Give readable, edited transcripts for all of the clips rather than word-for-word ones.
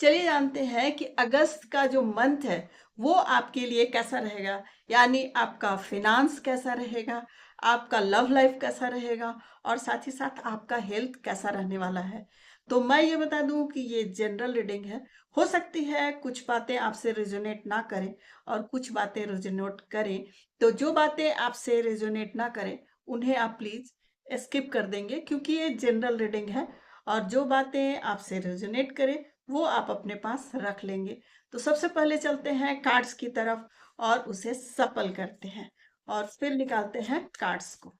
चलिए जानते हैं कि अगस्त का जो मंथ है वो आपके लिए कैसा रहेगा। यानी आपका फिनांस कैसा रहेगा, आपका लव लाइफ कैसा रहेगा और साथ ही साथ आपका हेल्थ कैसा रहने वाला है। तो मैं ये बता दूं कि ये जनरल रीडिंग है। हो सकती है कुछ बातें आपसे रेजोनेट ना करें और कुछ बातें रेजोनेट करें। तो जो बातें आपसे रेजोनेट ना करें उन्हें आप प्लीज स्किप कर देंगे, क्योंकि ये जनरल रीडिंग है। और जो बातें आपसे रेजोनेट करें वो आप अपने पास रख लेंगे। तो सबसे पहले चलते हैं कार्ड्स की तरफ और उसे सफल करते हैं और फिर निकालते हैं कार्ड्स को।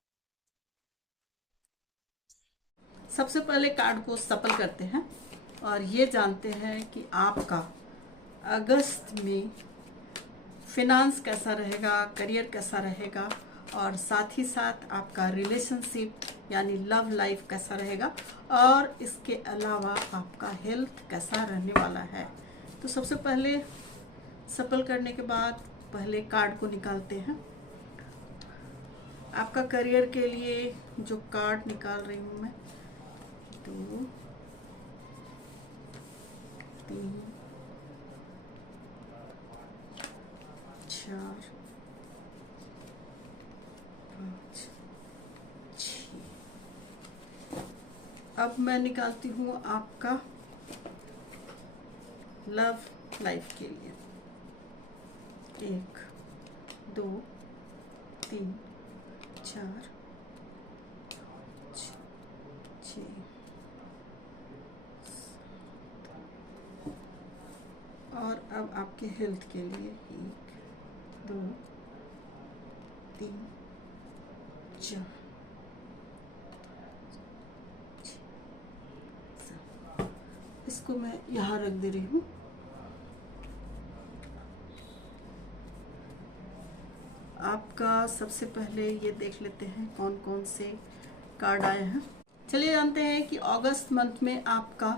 सबसे पहले कार्ड को सफल करते हैं और ये जानते हैं कि आपका अगस्त में फिनांस कैसा रहेगा, करियर कैसा रहेगा और साथ ही साथ आपका रिलेशनशिप यानी लव लाइफ कैसा रहेगा और इसके अलावा आपका हेल्थ कैसा रहने वाला है। तो सबसे पहले सफल करने के बाद पहले कार्ड को निकालते हैं। आपका करियर के लिए जो कार्ड निकाल रही हूँ मैं, 2 3 4 5 6। अब मैं निकालती हूँ आपका लव लाइफ के लिए। 1 2 3 4 6। और अब आपके हेल्थ के लिए 1 2 3 4 7। इसको मैं यहाँ रख दे रही हूँ। आपका सबसे पहले ये देख लेते हैं कौन कौन से कार्ड आए हैं। चलिए जानते हैं कि अगस्त मंथ में आपका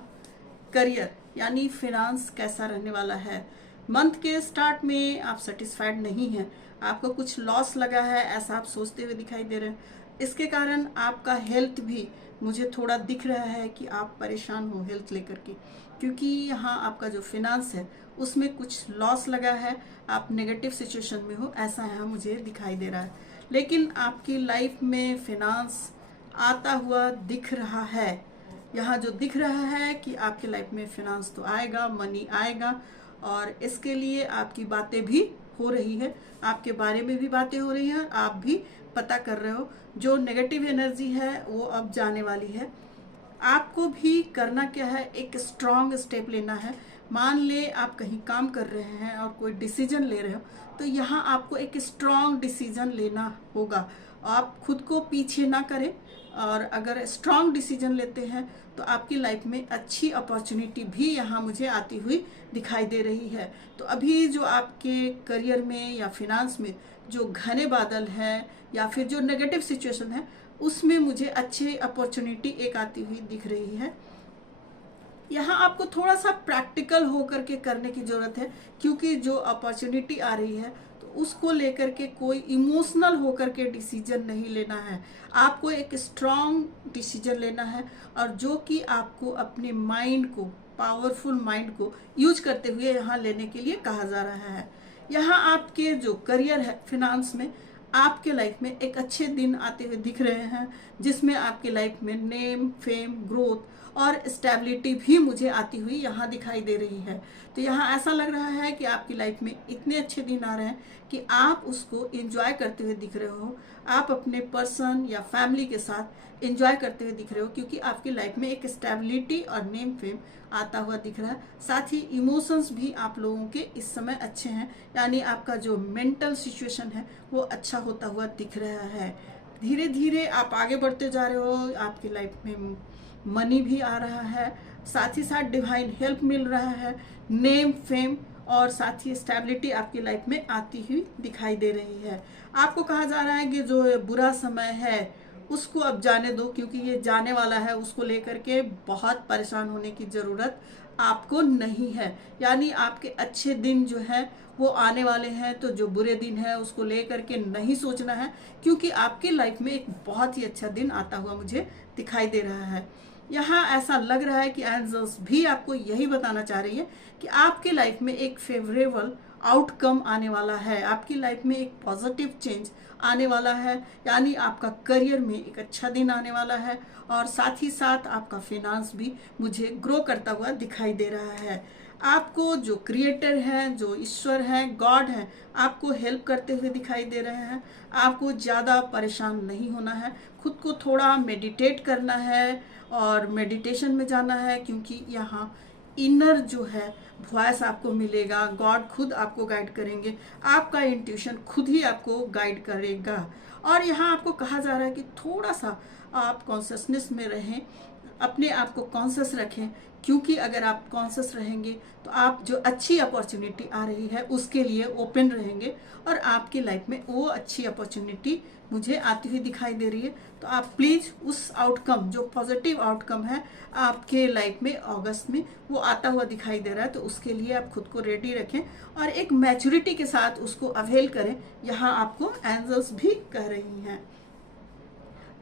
करियर यानी फिनांस कैसा रहने वाला है। मंथ के स्टार्ट में आप सेटिस्फाइड नहीं हैं, आपको कुछ लॉस लगा है ऐसा आप सोचते हुए दिखाई दे रहे हैं। इसके कारण आपका हेल्थ भी मुझे थोड़ा दिख रहा है कि आप परेशान हो हेल्थ लेकर के, क्योंकि यहाँ आपका जो फिनांस है उसमें कुछ लॉस लगा है, आप नेगेटिव सिचुएशन में हो ऐसा यहाँ मुझे दिखाई दे रहा है। लेकिन आपकी लाइफ में फिनांस आता हुआ दिख रहा है। यहाँ जो दिख रहा है कि आपके लाइफ में फिनांस तो आएगा, मनी आएगा और इसके लिए आपकी बातें भी हो रही है, आपके बारे में भी बातें हो रही हैं, आप भी पता कर रहे हो। जो नेगेटिव एनर्जी है वो अब जाने वाली है। आपको भी करना क्या है, एक स्ट्रांग स्टेप लेना है। मान ले आप कहीं काम कर रहे हैं और कोई डिसीजन ले रहे हो, तो यहाँ आपको एक स्ट्रांग डिसीजन लेना होगा। आप खुद को पीछे ना करें और अगर स्ट्रांग डिसीजन लेते हैं तो आपकी लाइफ में अच्छी अपॉर्चुनिटी भी यहाँ मुझे आती हुई दिखाई दे रही है। तो अभी जो आपके करियर में या फिनांस में जो घने बादल हैं या फिर जो नेगेटिव सिचुएशन है उसमें मुझे अच्छी अपॉर्चुनिटी एक आती हुई दिख रही है। यहाँ आपको थोड़ा सा प्रैक्टिकल होकर के करने की जरूरत है, क्योंकि जो अपॉर्चुनिटी आ रही है तो उसको लेकर के कोई इमोशनल होकर के डिसीजन नहीं लेना है। आपको एक स्ट्रांग डिसीजन लेना है और जो कि आपको अपने माइंड को, पावरफुल माइंड को यूज करते हुए यहाँ लेने के लिए कहा जा रहा है। यहाँ आपके जो करियर है फिनांस में आपके लाइफ में एक अच्छे दिन आते हुए दिख रहे हैं, जिसमें आपके लाइफ में नेम, फेम, ग्रोथ और स्टेबिलिटी भी मुझे आती हुई यहाँ दिखाई दे रही है। तो यहाँ ऐसा लग रहा है कि आपकी लाइफ में इतने अच्छे दिन आ रहे हैं कि आप उसको एंजॉय करते हुए दिख रहे हो। आप अपने पर्सन या फैमिली के साथ एंजॉय करते हुए दिख रहे हो, क्योंकि आपकी लाइफ में एक स्टेबिलिटी और नेम फेम आता हुआ दिख रहा है। साथ ही इमोशंस भी आप लोगों के इस समय अच्छे हैं, यानी आपका जो मेंटल सिचुएशन है वो अच्छा होता हुआ दिख रहा है। धीरे धीरे आप आगे बढ़ते जा रहे हो, आपकी लाइफ में मनी भी आ रहा है, साथ ही साथ डिवाइन हेल्प मिल रहा है, नेम फेम और साथ ही स्टेबिलिटी आपकी लाइफ में आती हुई दिखाई दे रही है। आपको कहा जा रहा है कि जो बुरा समय है उसको अब जाने दो, क्योंकि ये जाने वाला है। उसको लेकर के बहुत परेशान होने की ज़रूरत आपको नहीं है। यानी आपके अच्छे दिन जो है वो आने वाले हैं, तो जो बुरे दिन है उसको लेकर के नहीं सोचना है, क्योंकि आपकी लाइफ में एक बहुत ही अच्छा दिन आता हुआ मुझे दिखाई दे रहा है। यहाँ ऐसा लग रहा है कि एंजल्स भी आपको यही बताना चाह रही है कि आपकी लाइफ में एक फेवरेबल आउटकम आने वाला है, आपकी लाइफ में एक पॉजिटिव चेंज आने वाला है। यानी आपका करियर में एक अच्छा दिन आने वाला है और साथ ही साथ आपका फिनांस भी मुझे ग्रो करता हुआ दिखाई दे रहा है। आपको जो क्रिएटर हैं, जो ईश्वर हैं, गॉड हैं, आपको हेल्प करते हुए दिखाई दे रहे हैं। आपको ज़्यादा परेशान नहीं होना है, खुद को थोड़ा मेडिटेट करना है और मेडिटेशन में जाना है, क्योंकि यहाँ इनर जो है वॉइस आपको मिलेगा, गॉड खुद आपको गाइड करेंगे, आपका इंट्यूशन खुद ही आपको गाइड करेगा। और यहाँ आपको कहा जा रहा है कि थोड़ा सा आप कॉन्शियसनेस में रहें, अपने आप को कॉन्शियस रखें, क्योंकि अगर आप कॉन्शियस रहेंगे तो आप जो अच्छी अपॉर्चुनिटी आ रही है उसके लिए ओपन रहेंगे और आपकी लाइफ में वो अच्छी अपॉर्चुनिटी मुझे आती हुई दिखाई दे रही है। तो आप प्लीज़ उस आउटकम, जो पॉजिटिव आउटकम है आपके लाइफ में अगस्त में, वो आता हुआ दिखाई दे रहा है। तो उसके लिए आप खुद को रेडी रखें और एक मैच्योरिटी के साथ उसको अवेल करें, यहाँ आपको एंजल्स भी कह रही हैं।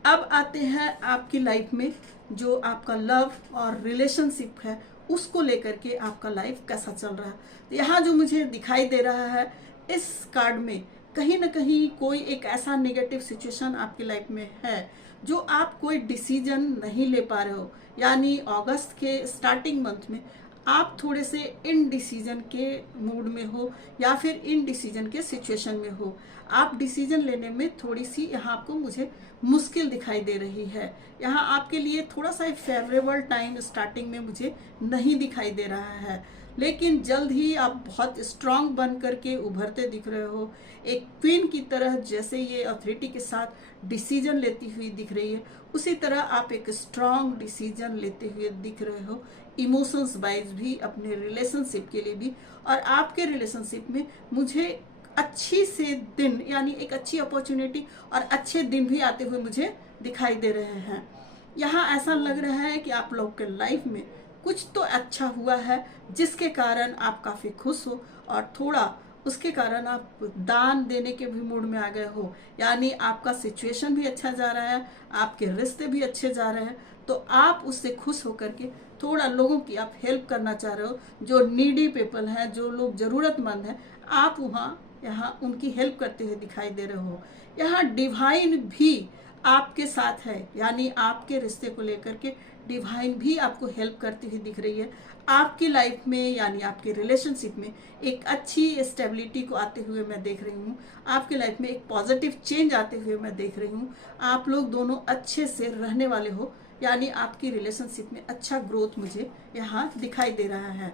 अब आते हैं आपकी लाइफ में जो आपका लव और रिलेशनशिप है, उसको लेकर के आपका लाइफ कैसा चल रहा है। तो यहाँ जो मुझे दिखाई दे रहा है इस कार्ड में, कहीं ना कहीं कोई एक ऐसा नेगेटिव सिचुएशन आपकी लाइफ में है जो आप कोई डिसीजन नहीं ले पा रहे हो। यानी अगस्त के स्टार्टिंग मंथ में आप थोड़े से इनडिसीजन के मूड में हो या फिर इनडिसीजन के सिचुएशन में हो। आप डिसीजन लेने में थोड़ी सी यहाँ आपको मुझे मुश्किल दिखाई दे रही है। यहाँ आपके लिए थोड़ा सा फेवरेबल टाइम स्टार्टिंग में मुझे नहीं दिखाई दे रहा है, लेकिन जल्द ही आप बहुत स्ट्रांग बन करके उभरते दिख रहे हो। एक क्वीन की तरह जैसे ये अथॉरिटी के साथ डिसीजन लेती हुई दिख रही है, उसी तरह आप एक स्ट्रांग डिसीजन लेते हुए दिख रहे हो, इमोशंस वाइज भी, अपने रिलेशनशिप के लिए भी। और आपके रिलेशनशिप में मुझे अच्छी से दिन, यानी एक अच्छी अपॉर्चुनिटी और अच्छे दिन भी आते हुए मुझे दिखाई दे रहे हैं। यहाँ ऐसा लग रहा है कि आप लोग के लाइफ में कुछ तो अच्छा हुआ है जिसके कारण आप काफ़ी खुश हो और थोड़ा उसके कारण आप दान देने के भी मूड में आ गए हो। यानी आपका सिचुएशन भी अच्छा जा रहा है, आपके रिश्ते भी अच्छे जा रहे हैं, तो आप उससे खुश होकर के थोड़ा लोगों की आप हेल्प करना चाह रहे हो। जो नीडी पीपल हैं, जो लोग ज़रूरतमंद हैं, आप वहाँ यहाँ उनकी हेल्प करते हुए दिखाई दे रहे हो। यहाँ डिवाइन भी आपके साथ है, यानी आपके रिश्ते को लेकर के डिवाइन भी आपको हेल्प करती हुई दिख रही है। आपकी लाइफ में, यानी आपके रिलेशनशिप में एक अच्छी स्टेबिलिटी को आते हुए मैं देख रही हूँ। आपके लाइफ में एक पॉजिटिव चेंज आते हुए मैं देख रही हूँ। आप लोग दोनों अच्छे से रहने वाले हो, यानी आपकी रिलेशनशिप में अच्छा ग्रोथ मुझे यहाँ दिखाई दे रहा है।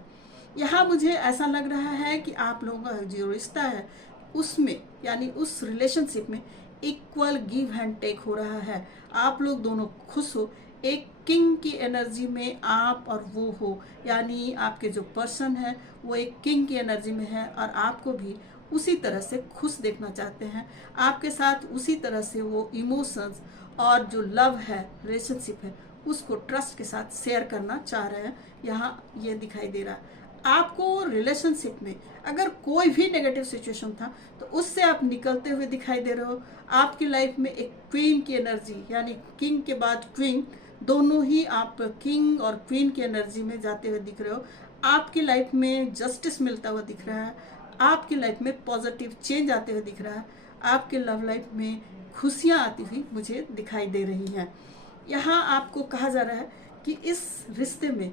यहाँ मुझे ऐसा लग रहा है कि आप लोगों का जो रिश्ता है उसमें, यानी उस रिलेशनशिप में इक्वल गिव एंड टेक हो रहा है। आप लोग दोनों खुश हो, एक किंग की एनर्जी में आप और वो हो, यानी आपके जो पर्सन है वो एक किंग की एनर्जी में है और आपको भी उसी तरह से खुश देखना चाहते हैं। आपके साथ उसी तरह से वो इमोशंस और जो लव है, रिलेशनशिप है, उसको ट्रस्ट के साथ शेयर करना चाह रहे हैं। यहाँ ये दिखाई दे रहा है आपको रिलेशनशिप में अगर कोई भी नेगेटिव सिचुएशन था तो उससे आप निकलते हुए दिखाई दे रहे हो। आपकी लाइफ में एक क्वीन की एनर्जी, यानी किंग के बाद क्वीन, दोनों ही आप किंग और क्वीन की एनर्जी में जाते हुए दिख रहे हो। आपकी लाइफ में जस्टिस मिलता हुआ दिख रहा है, आपकी लाइफ में पॉजिटिव चेंज आते हुए दिख रहा है, आपके लव लाइफ में खुशियाँ आती हुई मुझे दिखाई दे रही हैं। यहाँ आपको कहा जा रहा है कि इस रिश्ते में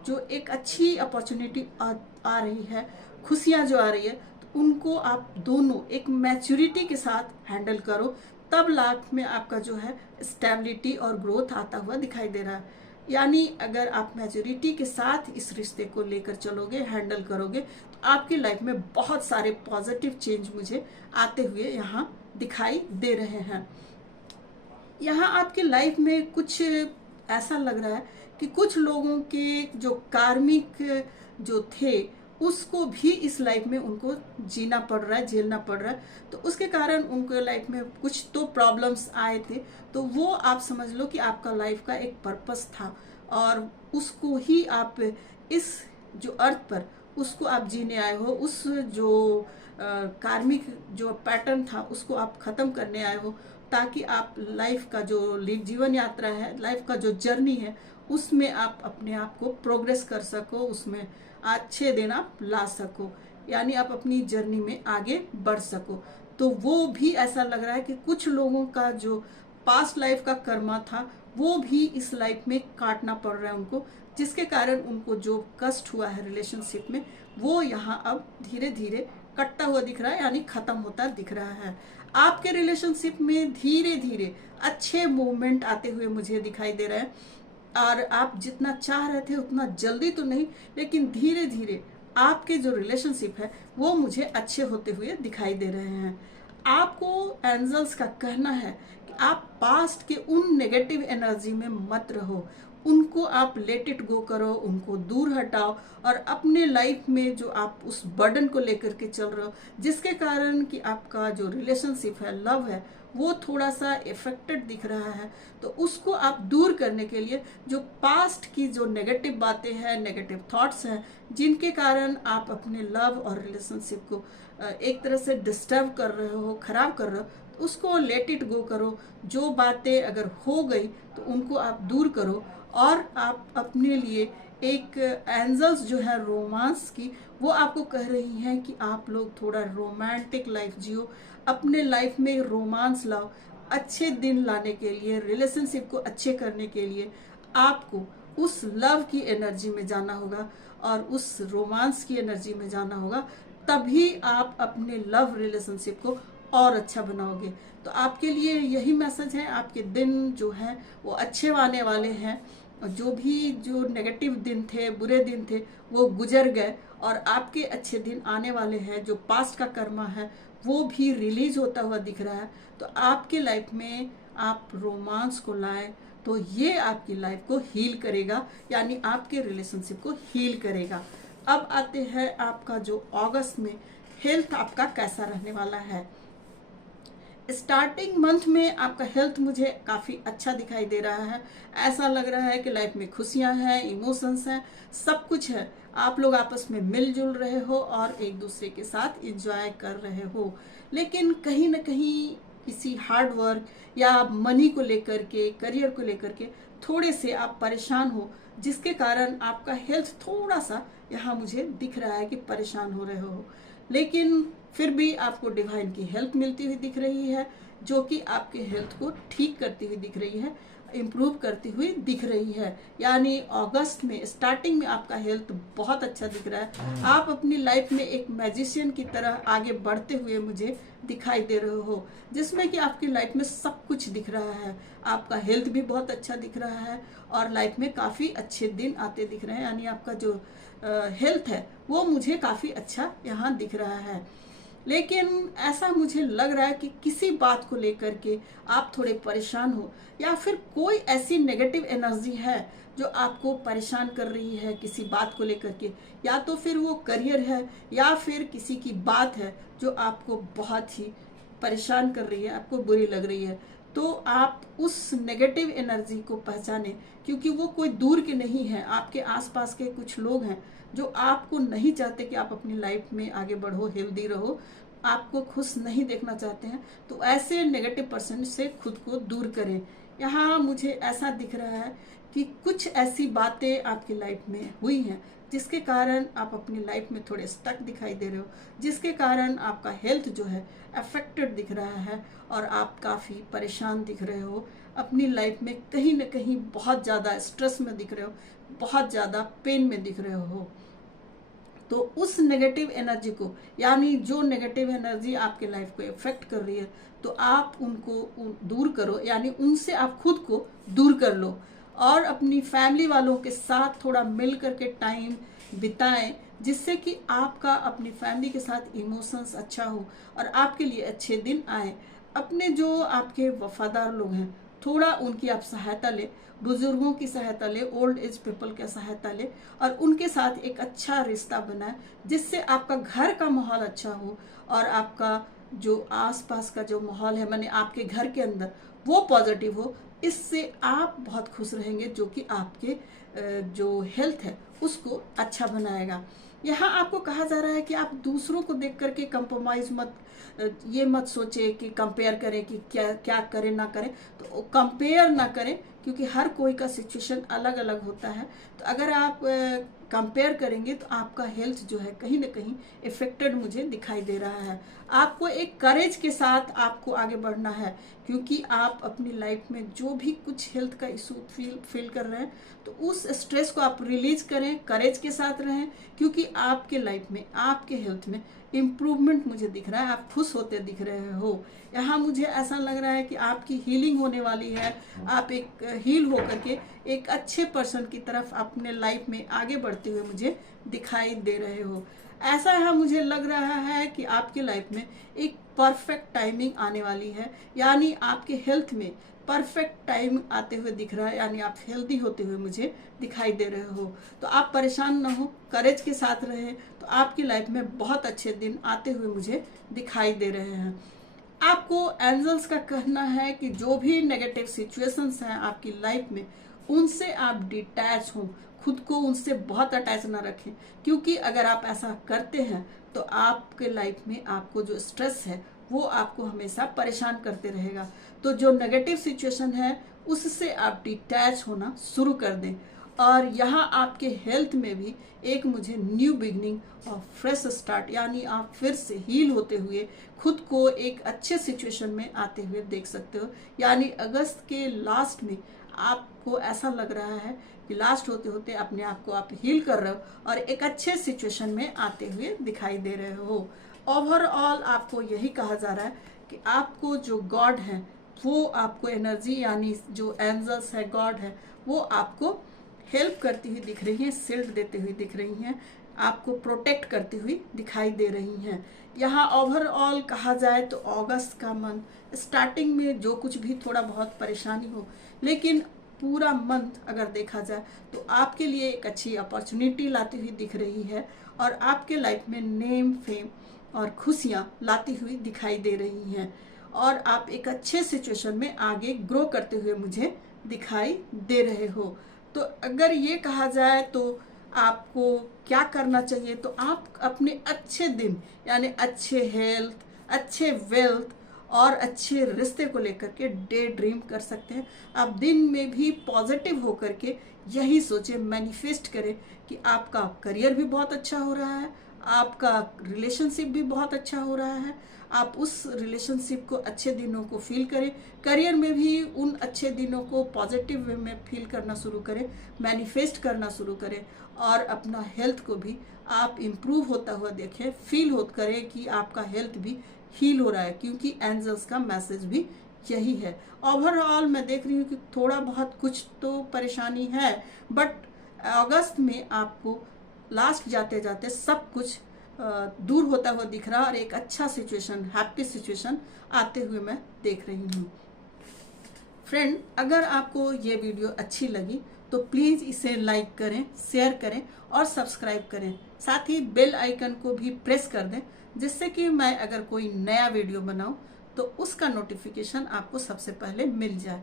जो एक अच्छी अपॉर्चुनिटी आ रही है, खुशियाँ जो आ रही है, तो उनको आप दोनों एक मैच्योरिटी के साथ हैंडल करो, तब लाइफ में आपका जो है स्टेबिलिटी और ग्रोथ आता हुआ दिखाई दे रहा है। यानी अगर आप मैच्योरिटी के साथ इस रिश्ते को लेकर चलोगे, हैंडल करोगे, तो आपकी लाइफ में बहुत सारे पॉजिटिव चेंज मुझे आते हुए यहाँ दिखाई दे रहे हैं। यहाँ आपकी लाइफ में कुछ ऐसा लग रहा है कि कुछ लोगों के जो कार्मिक जो थे उसको भी इस लाइफ में उनको जीना पड़ रहा है, झेलना पड़ रहा है। तो उसके कारण उनके लाइफ में कुछ तो प्रॉब्लम्स आए थे, तो वो आप समझ लो कि आपका लाइफ का एक पर्पस था और उसको ही आप इस जो अर्थ पर उसको आप जीने आए हो। उस जो कार्मिक जो पैटर्न था उसको आप ख़त्म करने आए हो, ताकि आप लाइफ का जो जीवन यात्रा है, लाइफ का जो जर्नी है, उसमें आप अपने आप को प्रोग्रेस कर सको, उसमें अच्छे दिन आप ला सको, यानी आप अपनी जर्नी में आगे बढ़ सको। तो वो भी ऐसा लग रहा है कि कुछ लोगों का जो पास्ट लाइफ का कर्मा था वो भी इस लाइफ में काटना पड़ रहा है उनको, जिसके कारण उनको जो कष्ट हुआ है रिलेशनशिप में वो यहाँ अब धीरे धीरे कटता हुआ दिख रहा है, यानी खत्म होता दिख रहा है। आपके रिलेशनशिप में धीरे धीरे अच्छे मूवमेंट आते हुए मुझे दिखाई दे रहे हैं, और आप जितना चाह रहे थे उतना जल्दी तो नहीं, लेकिन धीरे धीरे आपके जो रिलेशनशिप है वो मुझे अच्छे होते हुए दिखाई दे रहे हैं। आपको एंजल्स का कहना है कि आप पास्ट के उन नेगेटिव एनर्जी में मत रहो, उनको आप लेट इट गो करो, उनको दूर हटाओ, और अपने लाइफ में जो आप उस बर्डन को लेकर के चल रहे हो, जिसके कारण कि आपका जो रिलेशनशिप है, लव है, वो थोड़ा सा इफेक्टेड दिख रहा है, तो उसको आप दूर करने के लिए जो पास्ट की जो नेगेटिव बातें हैं, नेगेटिव थॉट्स हैं, जिनके कारण आप अपने लव और रिलेशनशिप को एक तरह से डिस्टर्ब कर रहे हो, खराब कर रहे हो, तो उसको लेट इट गो करो। जो बातें अगर हो गई तो उनको आप दूर करो, और आप अपने लिए एक एंजल्स जो है रोमांस की, वो आपको कह रही हैं कि आप लोग थोड़ा रोमांटिक लाइफ जियो, अपने लाइफ में रोमांस लाओ। अच्छे दिन लाने के लिए, रिलेशनशिप को अच्छे करने के लिए आपको उस लव की एनर्जी में जाना होगा और उस रोमांस की एनर्जी में जाना होगा, तभी आप अपने लव रिलेशनशिप को और अच्छा बनाओगे। तो आपके लिए यही मैसेज है, आपके दिन जो हैं वो अच्छे आने वाले हैं, जो भी जो नेगेटिव दिन थे, बुरे दिन थे, वो गुजर गए, और आपके अच्छे दिन आने वाले हैं। जो पास्ट का कर्मा है वो भी रिलीज होता हुआ दिख रहा है। तो आपके लाइफ में आप रोमांस को लाएं, तो ये आपकी लाइफ को हील करेगा, यानी आपके रिलेशनशिप को हील करेगा। अब आते हैं आपका जो अगस्त में हेल्थ आपका कैसा रहने वाला है। स्टार्टिंग मंथ में आपका हेल्थ मुझे काफ़ी अच्छा दिखाई दे रहा है। ऐसा लग रहा है कि लाइफ में खुशियां हैं, इमोशंस हैं, सब कुछ है। आप लोग आपस में मिलजुल रहे हो और एक दूसरे के साथ एंजॉय कर रहे हो, लेकिन कहीं ना कहीं किसी हार्ड वर्क या मनी को लेकर के, करियर को लेकर के थोड़े से आप परेशान हो, जिसके कारण आपका हेल्थ थोड़ा सा यहाँ मुझे दिख रहा है कि परेशान हो रहे हो। लेकिन फिर भी आपको डिवाइन की हेल्प मिलती हुई दिख रही है, जो कि आपके हेल्थ को ठीक करती हुई दिख रही है, इम्प्रूव करती हुई दिख रही है। यानी अगस्त में स्टार्टिंग में आपका हेल्थ बहुत अच्छा दिख रहा है। आप अपनी लाइफ में एक मैजिशियन की तरह आगे बढ़ते हुए मुझे दिखाई दे रहे हो, जिसमें कि आपकी लाइफ में सब कुछ दिख रहा है। आपका हेल्थ भी बहुत अच्छा दिख रहा है और लाइफ में काफ़ी अच्छे दिन आते दिख रहे हैं, यानी आपका जो हेल्थ है वो मुझे काफ़ी अच्छा यहाँ दिख रहा है। लेकिन ऐसा मुझे लग रहा है कि किसी बात को लेकर के आप थोड़े परेशान हो, या फिर कोई ऐसी नेगेटिव एनर्जी है जो आपको परेशान कर रही है किसी बात को लेकर के, या तो फिर वो करियर है या फिर किसी की बात है जो आपको बहुत ही परेशान कर रही है, आपको बुरी लग रही है। तो आप उस नेगेटिव एनर्जी को पहचाने, क्योंकि वो कोई दूर के नहीं है, आपके आसपास के कुछ लोग हैं जो आपको नहीं चाहते कि आप अपनी लाइफ में आगे बढ़ो, हेल्दी रहो, आपको खुश नहीं देखना चाहते हैं। तो ऐसे नेगेटिव पर्सन से खुद को दूर करें। यहाँ मुझे ऐसा दिख रहा है कि कुछ ऐसी बातें आपकी लाइफ में हुई हैं जिसके कारण आप अपनी लाइफ में थोड़े स्टक दिखाई दे रहे हो, जिसके कारण आपका हेल्थ जो है अफेक्टेड दिख रहा है और आप काफ़ी परेशान दिख रहे हो। अपनी लाइफ में कहीं ना कहीं बहुत ज़्यादा स्ट्रेस में दिख रहे हो, बहुत ज़्यादा पेन में दिख रहे हो। तो उस नेगेटिव एनर्जी को, यानी जो नेगेटिव एनर्जी आपके लाइफ को इफेक्ट कर रही है, तो आप उनको दूर करो, यानी उनसे आप खुद को दूर कर लो और अपनी फैमिली वालों के साथ थोड़ा मिल करके टाइम बिताएं, जिससे कि आपका अपनी फैमिली के साथ इमोशंस अच्छा हो और आपके लिए अच्छे दिन आए। अपने जो आपके वफादार लोग हैं, थोड़ा उनकी आप सहायता ले, बुजुर्गों की सहायता ले, ओल्ड एज पीपल की सहायता ले और उनके साथ एक अच्छा रिश्ता बनाए, जिससे आपका घर का माहौल अच्छा हो और आपका जो आसपास का जो माहौल है, माने आपके घर के अंदर, वो पॉजिटिव हो। इससे आप बहुत खुश रहेंगे, जो कि आपके जो हेल्थ है उसको अच्छा बनाएगा। यहाँ आपको कहा जा रहा है कि आप दूसरों को देख करके कंप्रोमाइज मत, ये मत सोचे कि कंपेयर करें कि क्या क्या करें ना करें, तो कंपेयर ना करें, क्योंकि हर कोई का सिचुएशन अलग अलग होता है। तो अगर आप कंपेयर करेंगे तो आपका हेल्थ जो है कहीं ना कहीं इफेक्टेड मुझे दिखाई दे रहा है। आपको एक करेज के साथ आपको आगे बढ़ना है, क्योंकि आप अपनी लाइफ में जो भी कुछ हेल्थ का इशू फील कर रहे हैं तो उस स्ट्रेस को आप रिलीज करें, करेज के साथ रहें, क्योंकि आपके लाइफ में, आपके हेल्थ में इम्प्रूवमेंट मुझे दिख रहा है। आप खुश होते दिख रहे हो। यहाँ मुझे ऐसा लग रहा है कि आपकी हीलिंग होने वाली है। आप एक हील होकर के एक अच्छे पर्सन की तरफ अपने लाइफ में आगे बढ़ते हुए मुझे दिखाई दे रहे हो। ऐसा है, मुझे लग रहा है कि आपकी लाइफ में एक परफेक्ट टाइमिंग आने वाली है, यानी आपके हेल्थ में परफेक्ट टाइम आते हुए दिख रहा है, यानी आप हेल्दी होते हुए मुझे दिखाई दे रहे हो। तो आप परेशान ना हो, करेज के साथ रहे तो आपकी लाइफ में बहुत अच्छे दिन आते हुए मुझे दिखाई दे रहे हैं। आपको एंजल्स का कहना है कि जो भी नेगेटिव सिचुएशंस हैं आपकी लाइफ में, उनसे आप डिटैच हो, खुद को उनसे बहुत अटैच ना रखें, क्योंकि अगर आप ऐसा करते हैं तो आपके लाइफ में आपको जो स्ट्रेस है वो आपको हमेशा परेशान करते रहेगा। तो जो नेगेटिव सिचुएशन है उससे आप डिटैच होना शुरू कर दें। और यहाँ आपके हेल्थ में भी एक मुझे न्यू बिगनिंग और फ्रेश स्टार्ट, यानी आप फिर से हील होते हुए खुद को एक अच्छे सिचुएशन में आते हुए देख सकते हो। यानी अगस्त के लास्ट में आपको ऐसा लग रहा है कि लास्ट होते होते अपने आप को आप हील कर रहे हो और एक अच्छे सिचुएशन में आते हुए दिखाई दे रहे हो। ओवरऑल आपको यही कहा जा रहा है कि आपको जो गॉड है वो आपको एनर्जी, यानी जो एंजल्स है, गॉड है, वो आपको हेल्प करती हुई दिख रही हैं, शील्ड देते हुए दिख रही हैं, आपको प्रोटेक्ट करती हुई दिखाई दे रही हैं। यहाँ ओवरऑल कहा जाए तो अगस्त का मंथ स्टार्टिंग में जो कुछ भी थोड़ा बहुत परेशानी हो, लेकिन पूरा मंथ अगर देखा जाए तो आपके लिए एक अच्छी अपॉर्चुनिटी लाती हुई दिख रही है और आपके लाइफ में नेम, फेम और खुशियाँ लाती हुई दिखाई दे रही हैं और आप एक अच्छे सिचुएशन में आगे ग्रो करते हुए मुझे दिखाई दे रहे हो। तो अगर ये कहा जाए तो आपको क्या करना चाहिए, तो आप अपने अच्छे दिन, यानी अच्छे हेल्थ, अच्छे वेल्थ और अच्छे रिश्ते को लेकर के डे ड्रीम कर सकते हैं। आप दिन में भी पॉजिटिव होकर के यही सोचें, मैनिफेस्ट करें कि आपका करियर भी बहुत अच्छा हो रहा है, आपका रिलेशनशिप भी बहुत अच्छा हो रहा है। आप उस रिलेशनशिप को, अच्छे दिनों को फील करें, करियर में भी उन अच्छे दिनों को पॉजिटिव वे में फील करना शुरू करें, मैनिफेस्ट करना शुरू करें और अपना हेल्थ को भी आप इम्प्रूव होता हुआ देखें, फील हो करें कि आपका हेल्थ भी हील हो रहा है, क्योंकि एंजल्स का मैसेज भी यही है। ओवरऑल मैं देख रही हूँ कि थोड़ा बहुत कुछ तो परेशानी है, बट अगस्त में आपको लास्ट जाते जाते सब कुछ दूर होता हुआ दिख रहा और एक अच्छा सिचुएशन, हैप्पी सिचुएशन आते हुए मैं देख रही हूँ। फ्रेंड, अगर आपको ये वीडियो अच्छी लगी तो प्लीज़ इसे लाइक करें, शेयर करें और सब्सक्राइब करें। साथ ही बेल आइकन को भी प्रेस कर दें, जिससे कि मैं अगर कोई नया वीडियो बनाऊं तो उसका नोटिफिकेशन आपको सबसे पहले मिल जाए।